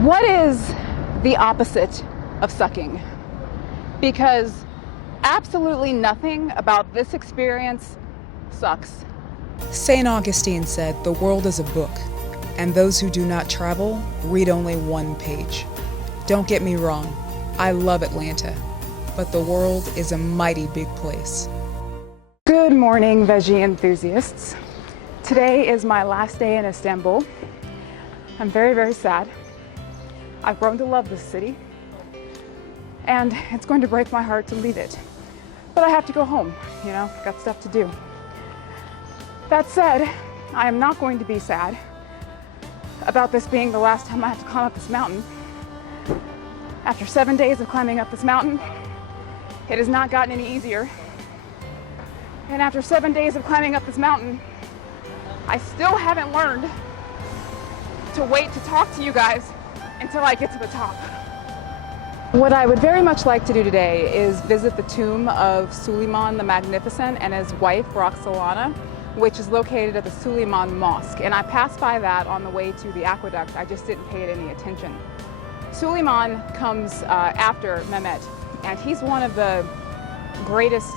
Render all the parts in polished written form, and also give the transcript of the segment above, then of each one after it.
What is the opposite of sucking? Because absolutely nothing about this experience sucks. St. Augustine said, "The world is a book, and those who do not travel read only one page." Don't get me wrong, I love Atlanta, but the world is a mighty big place. Good morning, veggie enthusiasts. Today is my last day in Istanbul. I'm very, very sad. I've grown to love this city, and it's going to break my heart to leave it. But I have to go home, got stuff to do. That said, I am not going to be sad about this being the last time I have to climb up this mountain. After 7 days of climbing up this mountain, it has not gotten any easier. And after 7 days of climbing up this mountain, I still haven't learned to wait to talk to you guys until I get to the top. What I would very much like to do today is visit the tomb of Suleiman the Magnificent and his wife Roxolana, which is located at the Suleiman Mosque. And I passed by that on the way to the aqueduct. I just didn't pay it any attention. Suleiman comes after Mehmet, and he's one of the greatest,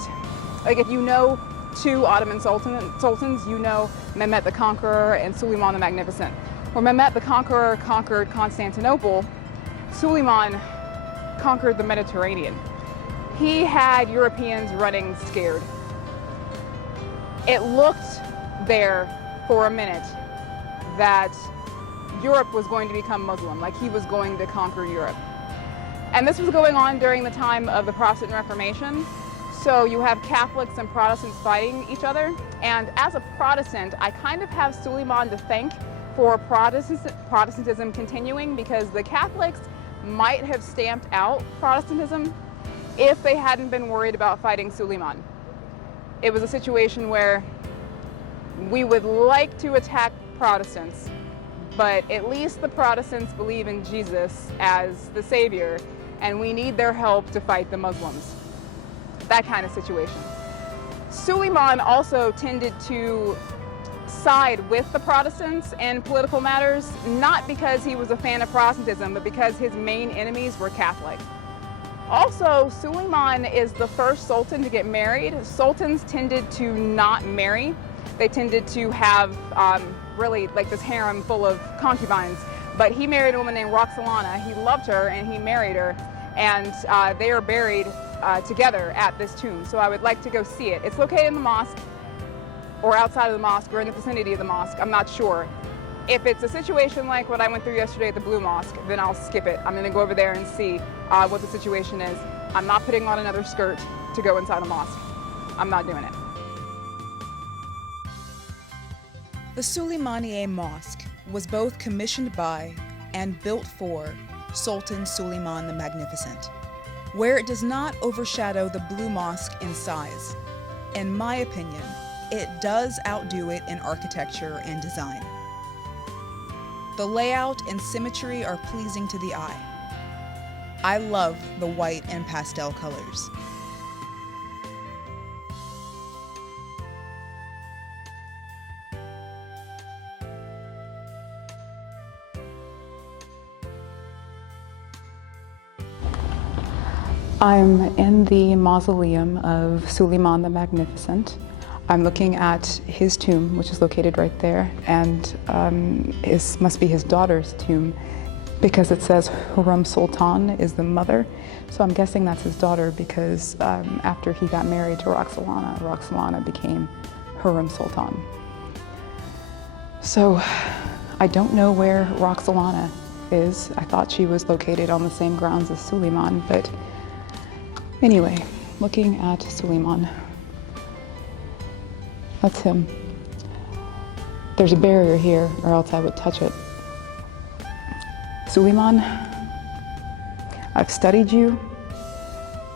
if you know two Ottoman sultans, you know Mehmet the Conqueror and Suleiman the Magnificent. Where Mehmet the Conqueror conquered Constantinople, Suleiman conquered the Mediterranean. He had Europeans running scared. It looked there for a minute that Europe was going to become Muslim, like he was going to conquer Europe. And this was going on during the time of the Protestant Reformation. So you have Catholics and Protestants fighting each other. And as a Protestant, I kind of have Suleiman to thank for Protestantism continuing, because the Catholics might have stamped out Protestantism if they hadn't been worried about fighting Suleiman. It was a situation where we would like to attack Protestants, but at least the Protestants believe in Jesus as the Savior, and we need their help to fight the Muslims. That kind of situation. Suleiman also tended to side with the Protestants in political matters, not because he was a fan of Protestantism, but because his main enemies were Catholic. Also, Suleiman is the first sultan to get married. Sultans tended to not marry. They tended to have really like this harem full of concubines. But he married a woman named Roxolana. He loved her and he married her, and they are buried together at this tomb. So I would like to go see it. It's located in the mosque, or outside of the mosque, or in the vicinity of the mosque. I'm not sure. If it's a situation like what I went through yesterday at the Blue Mosque, then I'll skip it. I'm going to go over there and see what the situation is. I'm not putting on another skirt to go inside a mosque. I'm not doing it. The Suleymaniye Mosque was both commissioned by and built for Sultan Suleiman the Magnificent. Where it does not overshadow the Blue Mosque in size, in my opinion, it does outdo it in architecture and design. The layout and symmetry are pleasing to the eye. I love the white and pastel colors. I'm in the mausoleum of Suleiman the Magnificent. I'm looking at his tomb, which is located right there, and it must be his daughter's tomb, because it says Hurrem Sultan is the mother. So I'm guessing that's his daughter, because after he got married to Roxolana, Roxolana became Hurrem Sultan. So I don't know where Roxolana is. I thought she was located on the same grounds as Suleiman, but anyway, looking at Suleiman. That's him. There's a barrier here, or else I would touch it. Suleiman, I've studied you.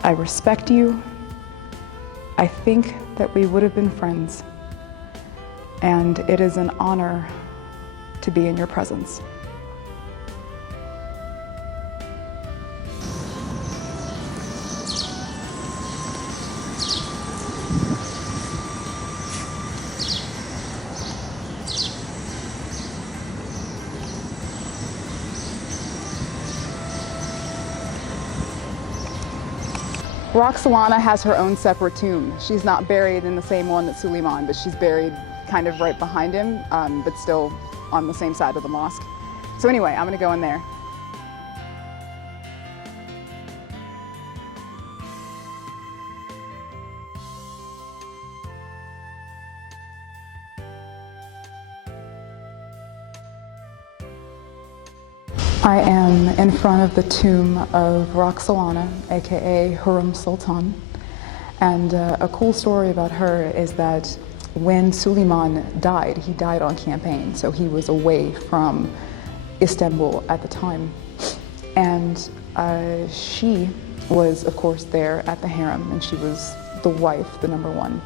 I respect you. I think that we would have been friends. And it is an honor to be in your presence. Roxolana has her own separate tomb. She's not buried in the same one that Suleiman, but she's buried kind of right behind him, but still on the same side of the mosque. So anyway, I'm gonna go in there. I am in front of the tomb of Roxolana, aka Hurrem Sultan. And a cool story about her is that when Suleiman died, he died on campaign, so he was away from Istanbul at the time. And she was, of course, there at the harem, and she was the wife, the number one.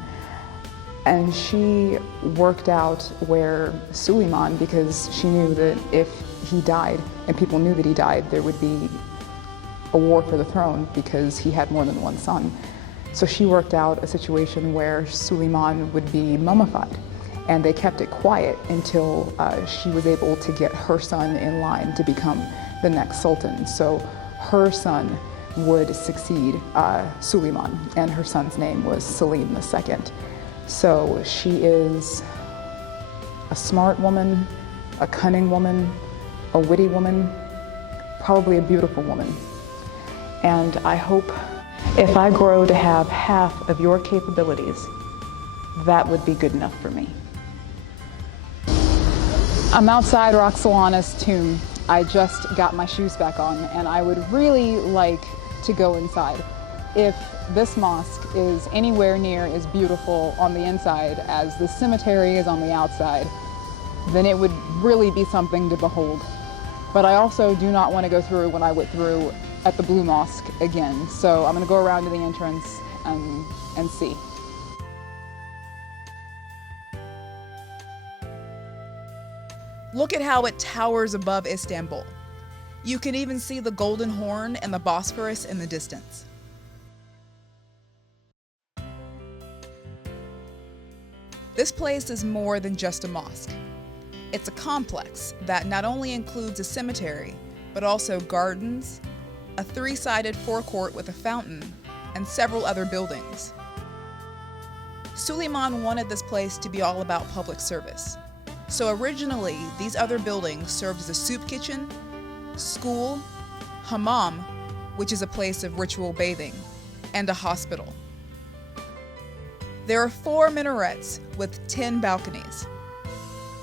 And she worked out where Suleiman, because she knew that if he died, and people knew that he died, there would be a war for the throne because he had more than one son. So she worked out a situation where Suleiman would be mummified, and they kept it quiet until she was able to get her son in line to become the next sultan. So her son would succeed Suleiman, and her son's name was Selim II. So she is a smart woman, a cunning woman, a witty woman, probably a beautiful woman. And I hope if I grow to have half of your capabilities, that would be good enough for me. I'm outside Roxolana's tomb. I just got my shoes back on, and I would really like to go inside. If this mosque is anywhere near as beautiful on the inside as the cemetery is on the outside, then it would really be something to behold. But I also do not want to go through what I went through at the Blue Mosque again. So I'm going to go around to the entrance and see. Look at how it towers above Istanbul. You can even see the Golden Horn and the Bosphorus in the distance. This place is more than just a mosque. It's a complex that not only includes a cemetery, but also gardens, a three-sided forecourt with a fountain, and several other buildings. Suleiman wanted this place to be all about public service. So originally, these other buildings served as a soup kitchen, school, hammam, which is a place of ritual bathing, and a hospital. There are 4 minarets with 10 balconies.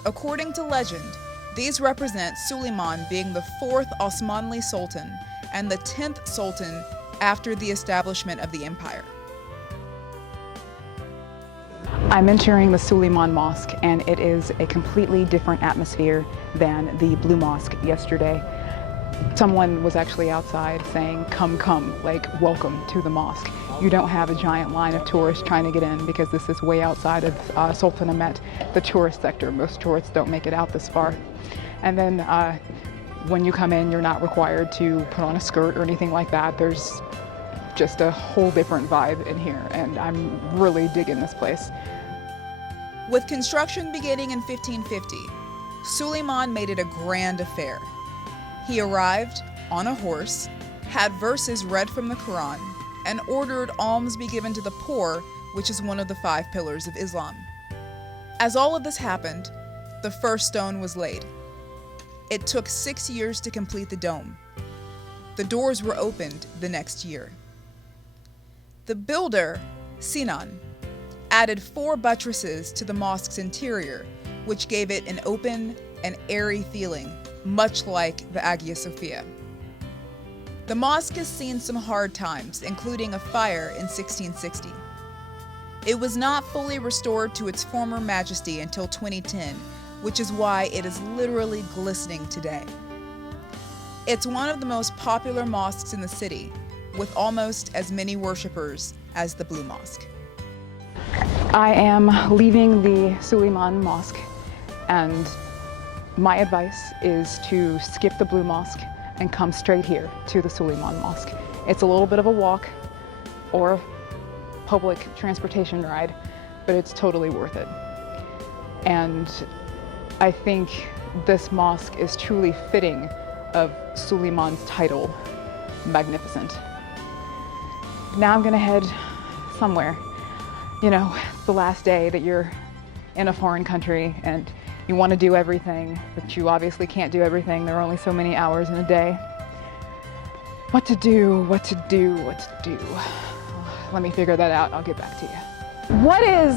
According to legend, these represent Suleiman being the 4th Osmanli Sultan and the 10th Sultan after the establishment of the empire. I'm entering the Suleiman Mosque, and it is a completely different atmosphere than the Blue Mosque yesterday. Someone was actually outside saying, "Come, come," like welcome to the mosque. You don't have a giant line of tourists trying to get in because this is way outside of Sultanahmet, the tourist sector. Most tourists don't make it out this far. And then when you come in, you're not required to put on a skirt or anything like that. There's just a whole different vibe in here, and I'm really digging this place. With construction beginning in 1550, Suleiman made it a grand affair. He arrived on a horse, had verses read from the Quran, and ordered alms be given to the poor, which is one of the 5 pillars of Islam. As all of this happened, the first stone was laid. It took 6 years to complete the dome. The doors were opened the next year. The builder, Sinan, added 4 buttresses to the mosque's interior, which gave it an open and airy feeling, much like the Hagia Sophia. The mosque has seen some hard times, including a fire in 1660. It was not fully restored to its former majesty until 2010, which is why it is literally glistening today. It's one of the most popular mosques in the city, with almost as many worshippers as the Blue Mosque. I am leaving the Suleiman Mosque, and my advice is to skip the Blue Mosque and come straight here to the Suleiman Mosque. It's a little bit of a walk or public transportation ride, but it's totally worth it. And I think this mosque is truly fitting of Suleiman's title, magnificent. Now I'm gonna head somewhere. You know, it's the last day that you're in a foreign country and you want to do everything, but you obviously can't do everything. There are only so many hours in a day. What to do, what to do, what to do. Let me figure that out. I'll get back to you. What is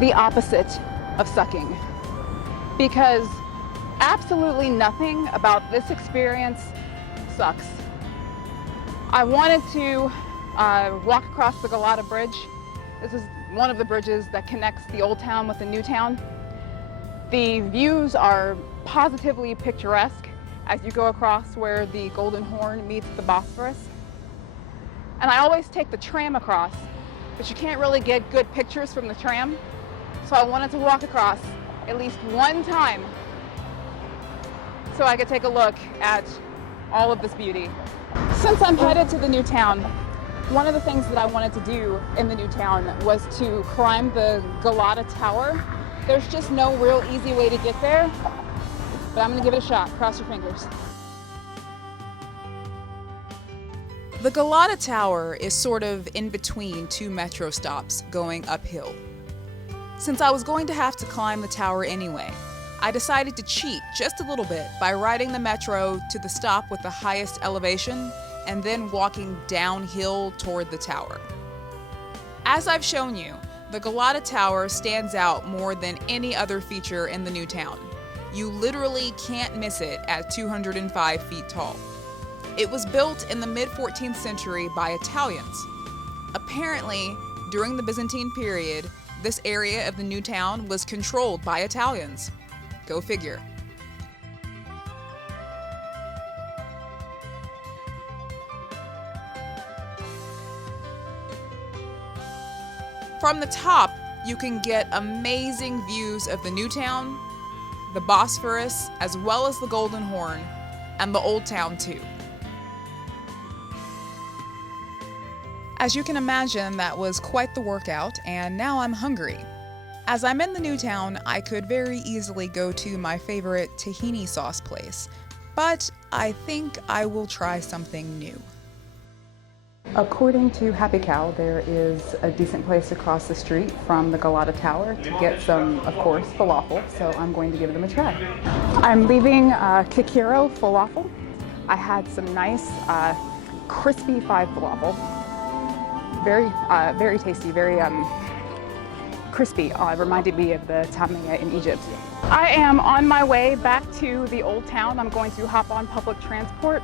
the opposite of sucking? Because absolutely nothing about this experience sucks. I wanted to walk across the Galata Bridge. This is one of the bridges that connects the old town with the new town. The views are positively picturesque as you go across where the Golden Horn meets the Bosphorus. And I always take the tram across, but you can't really get good pictures from the tram. So I wanted to walk across at least one time so I could take a look at all of this beauty. Since I'm headed to the new town, one of the things that I wanted to do in the new town was to climb the Galata Tower. There's just no real easy way to get there, but I'm gonna give it a shot. Cross your fingers. The Galata Tower is sort of in between two metro stops going uphill. Since I was going to have to climb the tower anyway, I decided to cheat just a little bit by riding the metro to the stop with the highest elevation and then walking downhill toward the tower. As I've shown you, the Galata Tower stands out more than any other feature in the new town. You literally can't miss it at 205 feet tall. It was built in the mid-14th century by Italians. Apparently, during the Byzantine period, this area of the new town was controlled by Italians. Go figure. From the top, you can get amazing views of the new town, the Bosphorus, as well as the Golden Horn, and the old town too. As you can imagine, that was quite the workout, and now I'm hungry. As I'm in the new town, I could very easily go to my favorite tahini sauce place, but I think I will try something new. According to Happy Cow, there is a decent place across the street from the Galata Tower to get some, of course, falafel, so I'm going to give them a try. I'm leaving Kikiro falafel. I had some nice crispy five falafel. Very tasty, very crispy. It reminded me of the tamia in Egypt. I am on my way back to the old town. I'm going to hop on public transport.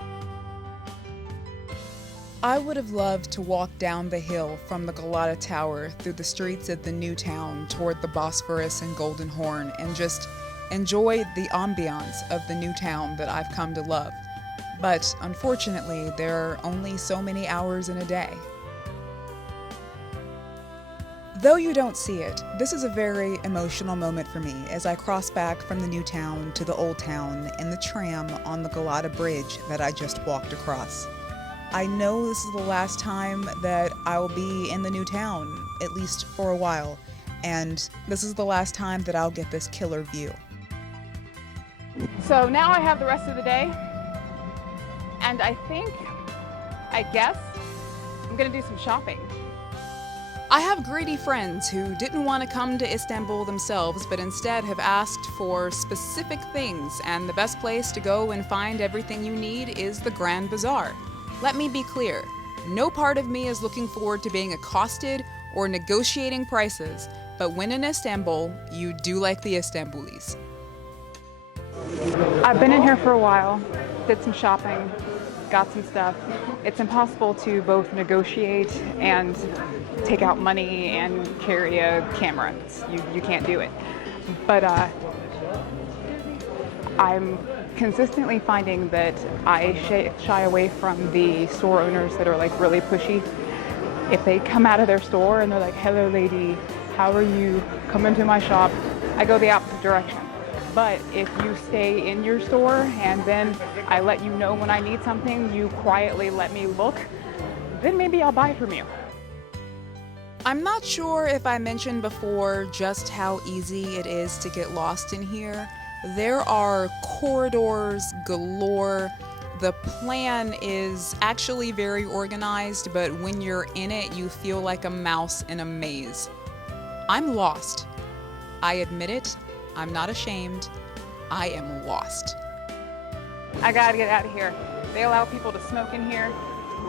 I would have loved to walk down the hill from the Galata Tower through the streets of the new town toward the Bosphorus and Golden Horn and just enjoy the ambiance of the new town that I've come to love. But unfortunately, there are only so many hours in a day. Though you don't see it, this is a very emotional moment for me as I cross back from the new town to the old town in the tram on the Galata Bridge that I just walked across. I know this is the last time that I will be in the new town, at least for a while, and this is the last time that I'll get this killer view. So now I have the rest of the day, and I guess, I'm gonna do some shopping. I have greedy friends who didn't want to come to Istanbul themselves, but instead have asked for specific things, and the best place to go and find everything you need is the Grand Bazaar. Let me be clear, no part of me is looking forward to being accosted or negotiating prices, but when in Istanbul, you do like the Istanbulis. I've been in here for a while, did some shopping, got some stuff. It's impossible to both negotiate and take out money and carry a camera. You can't do it. But I'm consistently finding that I shy away from the store owners that are like really pushy. If they come out of their store and they're like, "Hello lady, how are you? Come into my shop," I go the opposite direction. But if you stay in your store and then I let you know when I need something, you quietly let me look, then maybe I'll buy from you. I'm not sure if I mentioned before just how easy it is to get lost in here. There are corridors galore, The plan is actually very organized, but when you're in it, you feel like a mouse in a maze. I'm lost. I admit it. I'm not ashamed. I am lost. I gotta get out of here. They allow people to smoke in here.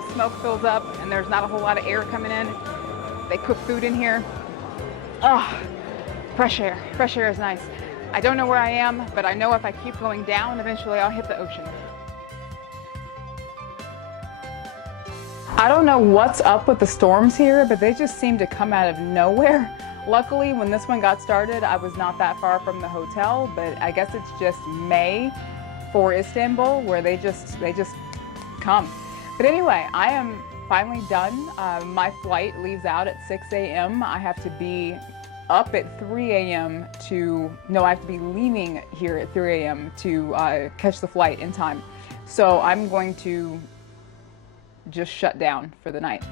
The smoke fills up and there's not a whole lot of air coming in. They cook food in here. Oh, fresh air. Fresh air is nice. I don't know where I am, but I know if I keep going down, eventually I'll hit the ocean. I don't know what's up with the storms here, but they just seem to come out of nowhere. Luckily, when this one got started, I was not that far from the hotel, but I guess it's just May for Istanbul, where they just come. But anyway, I am finally done. My flight leaves out at 6 a.m. I have to be up at 3 a.m. I have to be leaving here at 3 a.m. to catch the flight in time. So I'm going to just shut down for the night.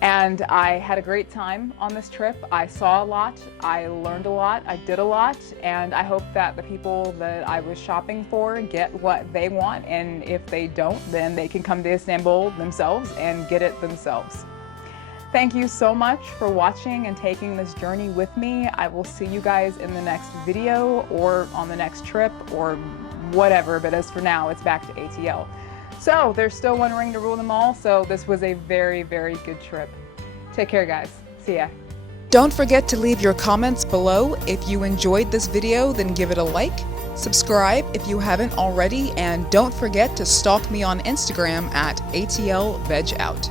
And I had a great time on this trip. I saw a lot, I learned a lot, I did a lot, and I hope that the people that I was shopping for get what they want, and if they don't, then they can come to Istanbul themselves and get it themselves. Thank you so much for watching and taking this journey with me. I will see you guys in the next video or on the next trip or whatever, but as for now, it's back to ATL. So there's still one ring to rule them all, so this was a very, very good trip. Take care, guys. See ya. Don't forget to leave your comments below. If you enjoyed this video, then give it a like. Subscribe if you haven't already, and don't forget to stalk me on Instagram at ATL Veg Out.